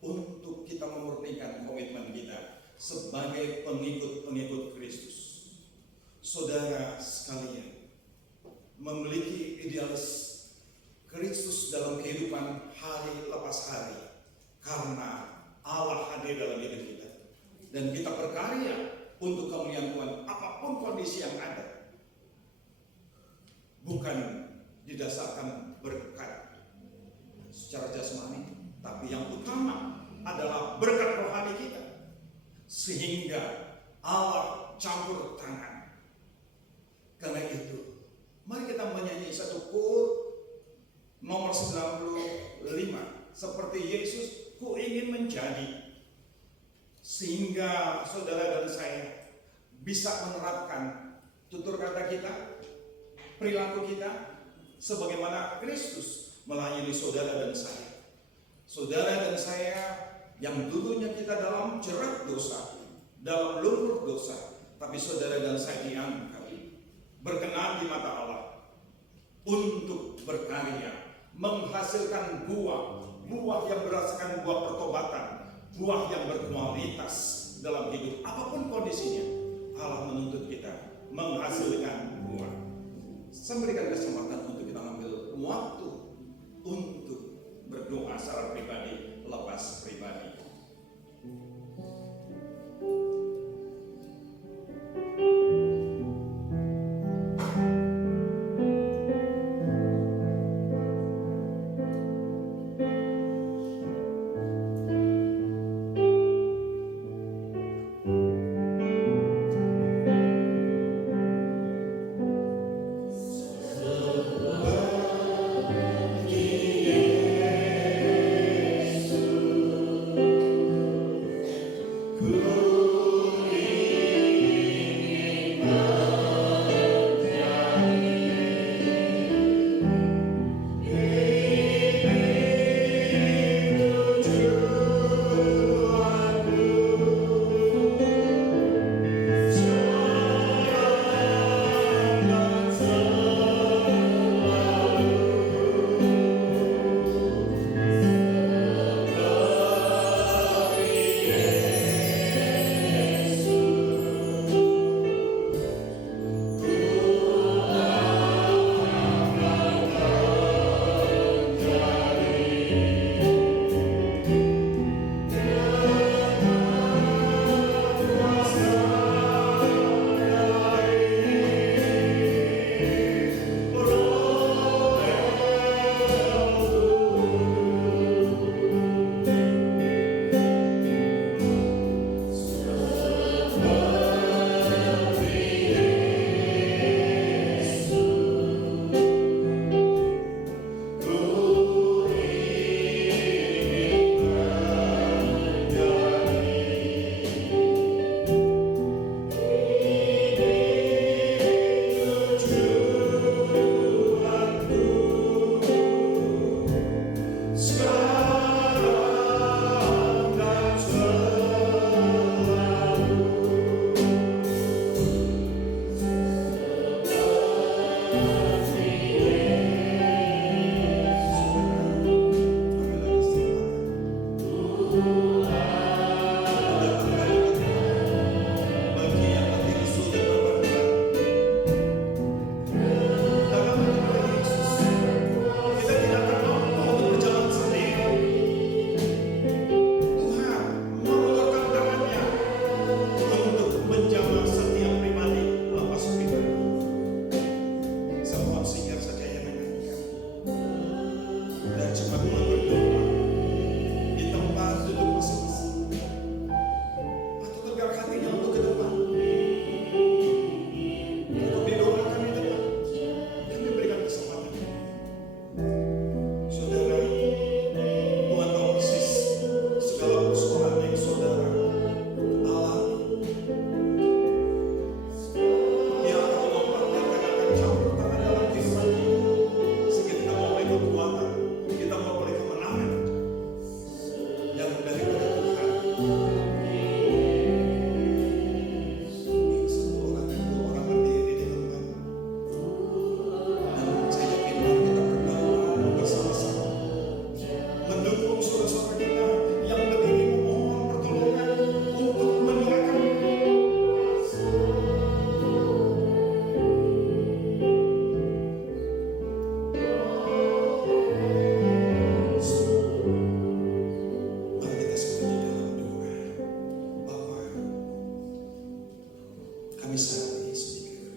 untuk kita memurnikan komitmen kita sebagai pengikut-pengikut Kristus. Saudara sekalian, memiliki idealis Kristus dalam kehidupan hari lepas hari karena Allah hadir dalam hidup kita. Dan kita berkarya untuk kemuliaan Tuhan apapun kondisi yang ada. Bukan didasarkan berkat secara jasmani, tapi yang utama adalah berkat rohani kita, sehingga Allah campur tangan. Karena itu, mari kita menyanyi satu kor nomor 95, seperti Yesus ku ingin menjadi, sehingga saudara dan saya bisa menerapkan tutur kata kita, perilaku kita, sebagaimana Kristus melayani saudara dan saya. Saudara dan saya yang dulunya kita dalam jerat dosa, dalam lumpur dosa, tapi saudara dan saya diangkat, berkenan di mata Allah untuk berkarya, menghasilkan buah yang berdasarkan buah pertobatan, buah yang berkualitas dalam hidup. Apapun kondisinya, Allah menuntut kita menghasilkan buah. Saya berikan kesempatan untuk kita ambil waktu untuk berdoa secara pribadi, lepas pribadi. Bagi yang berdiri sudah berpandang dalam nama Yesus, kita tidak akan mampu untuk berjalan sendiri. Tuhan mengulurkan tangannya untuk menjamah setiap pribadi lepas pribadi. Semua singgah saja yang menyanyikan dan cepat berdoa di tempat duduk masing-masing atau tegak hatinya untuk ke depan, untuk didoakan di depan. Kami berikan kesempatan. Saudara, Tuhan tahu persis segala persoalan yang saudara alami. Dia akan memperlihatkan, akan campur tangan dalam kehidupan kita, sehingga kita memulai kekuatan, kita memulai kemenangan yang daripada Tuhan. Satu orang dan dua orang berdiri di tempat, dan saya yakin mari kita berdoa bersama-sama, mendukung saudara-saudara kita yang berdiri memohon pertolongan untuk mendoakan. Mari kita sembunyi dalam doa. Bapa, kami saat ini sedikit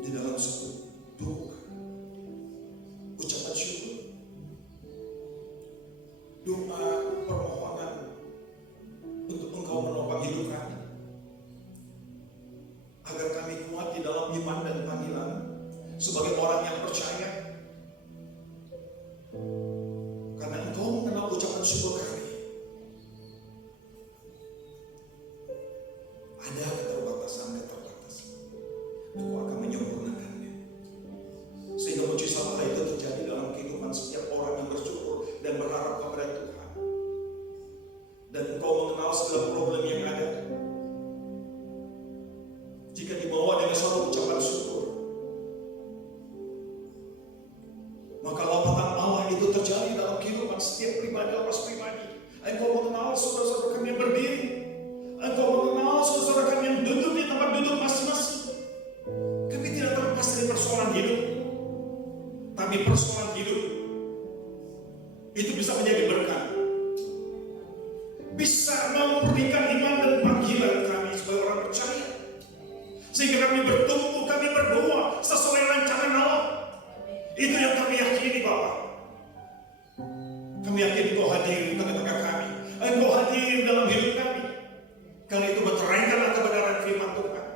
di dalam satu doa, ucapan syukur, doa permohonan untuk Engkau menopang hidup kami, agar kami kuat di dalam iman dan panggilan sebagai orang yang percaya, karena Engkau mengenal ucapan syukur kami. Ada keterbatasan, Engkau akan menyempurnakannya, sehingga mujizat Allah itu terjadi dalam kehidupan setiap orang yang bersyukur dan berharap kepada Tuhan. Dan Engkau mengenal segala problem yang ada. Jika dibawa dengan suatu ucapan syukur, maka lambatan Allah itu terjadi dalam kehidupan setiap pribadi lepas pribadi. Engkau mengenal saudara-saudara kami yang berdiri. Engkau mengenal saudara-saudara kami yang duduk di tempat duduk masing-masing. Kami tidak terlepas dari persoalan hidup, tapi persoalan hidup itu bisa menjadi berkat, bisa memberikan iman dan panggilan kami sebagai orang percaya, sehingga kami bertumbuh, kami berdoa sesuai rancangan Allah. Itu yang kami yakini, Bapak. Kami yakin Engkau hadir di tengah-tengah kami, Engkau hadir dalam hidup kami. Karena itu berterangkanlah kebenaran firman Tuhan,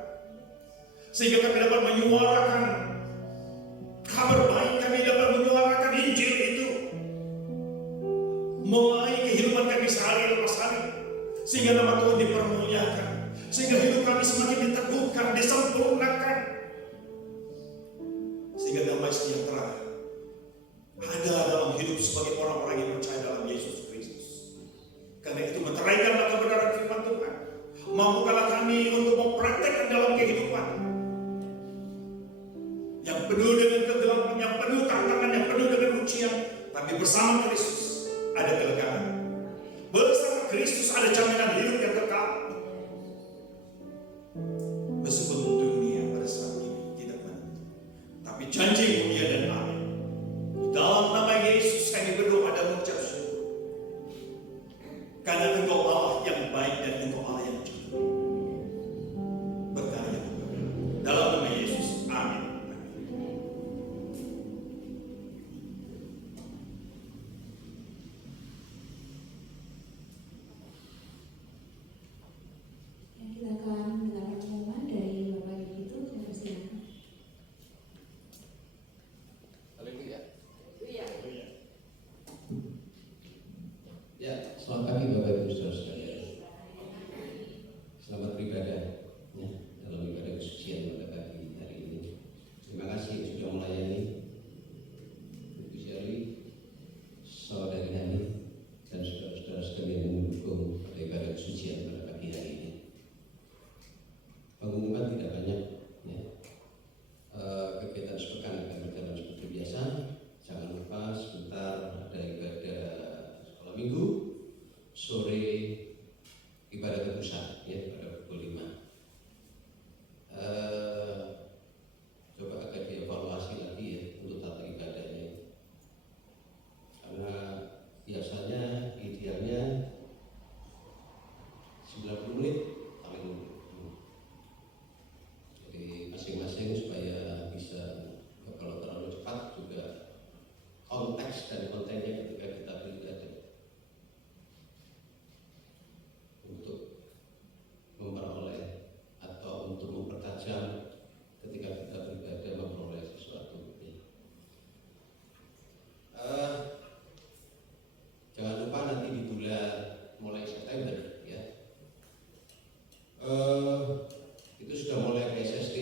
sehingga kami dapat menyuarakan kabar baik, kami dapat menyuarakan Injil itu melalui kehidupan kami sehari lepas hari, sehingga nama Tuhan dipermuliakan, sehingga hidup kami semakin diteguhkan, disempurnakan, sehingga damai sejahtera ada dalam hidup sebagai orang-orang yang percaya dalam Yesus Kristus. Karena itu meteraikanlah kebenaran firman Tuhan, mampukanlah kami untuk mempraktekkan dalam kehidupan yang penuh dengan kegelapan, yang penuh tantangan, yang penuh dengan ujian, tapi bersama Kristus ada kelegaan. Bersama Kristus ada jaminan hidup yang kekal. Meskipun dunia pada saat ini tidak menentu, tapi janji mulia dan amin. Dalam nama Yesus kami berdoa dan mengucap syukur, karena Engkau Allah yang baik dan Engkau Allah yang jujur. Berkarya dalam nama Yesus, amin. Kita akan mendengar pengumuman dari Bapak Ibu itu, saya persilakan. Haleluya. Iya. Ya, selamat pagi Bapak Ibu Saudara sekalian. Selamat beribadah ya, dalam ibadah kesucian pada pagi hari ini. Terima kasih sudah melayani Ibu Syari, Saudari Hani, dan saudara-saudara sekalian yang mendukung pada ibadah kesucian pada pagi hari ini. Pengumuman tidak banyak ya. Kegiatan sepekan akan berjalan seperti biasa. Jangan lupa sebentar ada ibadah sekolah minggu sore ibadah tebusan ya pada pukul 5. Coba agak dievaluasi lagi ya untuk tata ibadahnya, karena biasanya idealnya 90 menit paling. Jadi masing-masing supaya bisa, kalau terlalu cepat juga konteks dan kontennya ketika kita beribadah, untuk memperoleh atau untuk mempertajam ketika kita beribadah memperoleh sesuatu. Jangan lupa nanti di bulan mulai September ya, itu sudah mulai PSSD,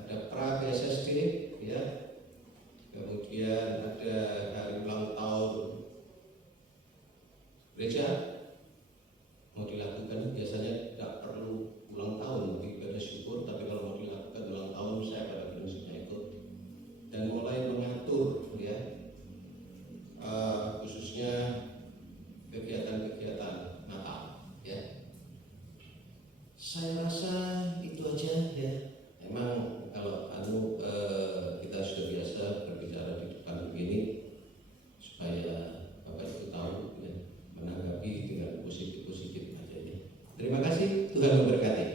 ada pra PSSD ya, kemudian ada hari ulang tahun gereja mau dilakukan. Biasanya tidak perlu ulang tahun untuk ibadah syukur, tapi kalau mau dilakukan ulang tahun saya pada prinsipnya ikut dan mulai mengatur ya, khususnya kegiatan-kegiatan Natal ya. Saya rasa itu aja ya. Emang kalau kita sudah biasa berbicara di depan begini supaya Bapak Ibu tahu ya, menanggapi dengan positif-positif aja ya. Terima kasih, Tuhan memberkati.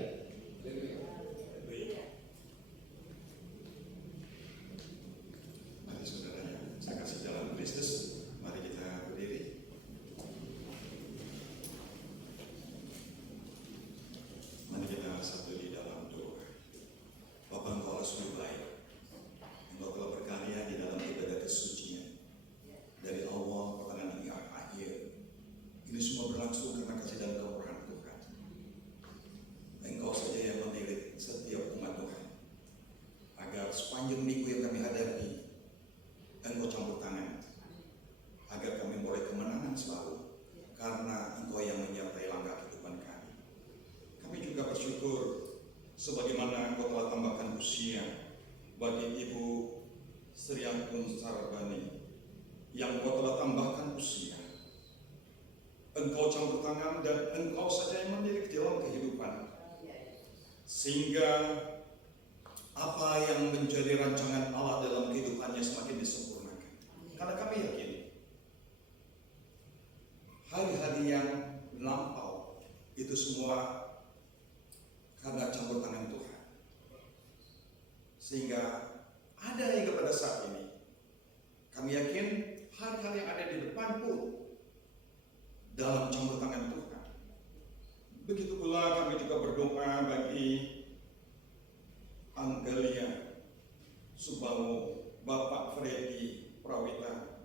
Mari saudaranya, saya kasih jalan Kristus. Mari kita berdiri. Mari kita satu di dalam doa. Bapa, Engkau Allah sungguh baik. Engkau telah berkarya di dalam ibadah kesucian. Dari awal pertengahan hingga akhir. Ini semua berlangsung karena kasih dan kemurahan Tuhan. Engkau saja yang melirik setiap umat Tuhan. Agar sepanjang minggu yang kami hadapi, Engkau campur tangan. Agar kami boleh kemenangan selalu. Karena Engkau yang menyertai langkah kehidupan kami. Kami juga bersyukur sebagaimana Engkau telah tambahkan usia bagi Ibu Sriantun Sarbani yang Engkau telah tambahkan usia. Engkau campur tangan dan Engkau saja yang mendidik dalam kehidupan, sehingga apa yang menjadi rancangan Allah dalam kehidupannya semakin disempurnakan. Karena kami yakin hari-hari yang lampau itu semua karena campur tangan Tuhan, sehingga ada hingga pada saat ini. Kami yakin hari-hari yang ada di depan pun dalam campur tangan Tuhan. Begitu pula kami juga berdoa bagi Anggelia Subamu, Bapak Freddy Prawita,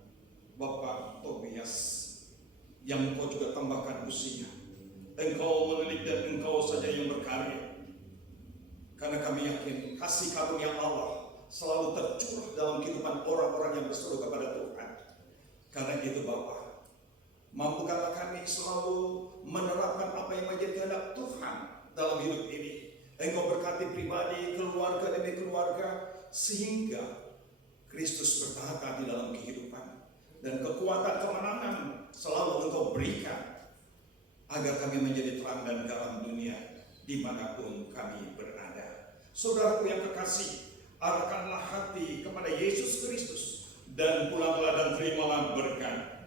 Bapak Tobias, yang Engkau juga tambahkan usia. Engkau menilik dan Engkau saja yang berkarya. Karena kami yakin kasih karunia Allah selalu tercurah dalam kehidupan orang-orang yang berseru kepada Tuhan. Karena itu Bapa, mampukanlah kami selalu menerapkan apa yang menjadi kehendak Tuhan dalam hidup ini. Engkau berkati pribadi, keluarga demi keluarga, sehingga Kristus bertahta di dalam kehidupan. Dan kekuatan kemenangan selalu Engkau berikan, agar kami menjadi terang dan garam dunia dimanapun kami berada. Saudaraku yang kekasih, arahkanlah hati kepada Yesus Kristus dan pulanglah dan terimalah berkat.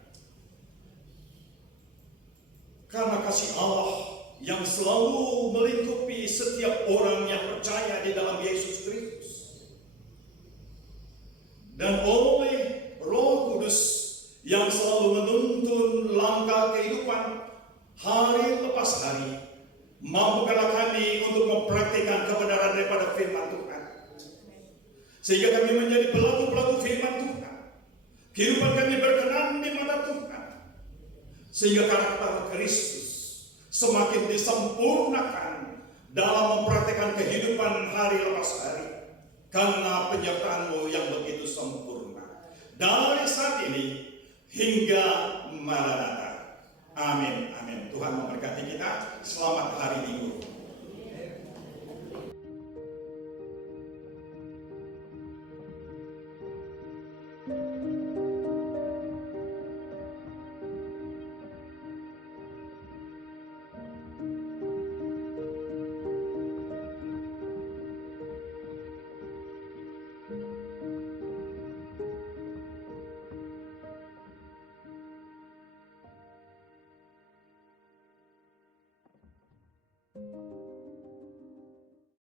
Karena kasih Allah yang selalu melingkupi setiap orang yang percaya di dalam Yesus Kristus, dan oleh Roh Kudus yang selalu menuntun langkah kehidupan hari lepas hari, mampukanlah kami untuk mempraktikkan kebenaran daripada firman Tuhan, sehingga kami menjadi pelaku-pelaku firman Tuhan. Kehidupan kami berkenan di mata Tuhan, sehingga karakter Kristus semakin disempurnakan dalam mempraktikkan kehidupan hari lepas hari, karena penyertaan-Mu yang begitu sempurna dari saat ini hingga Maranatha. Amin, amin. Tuhan memberkati kita. Selamat hari Minggu.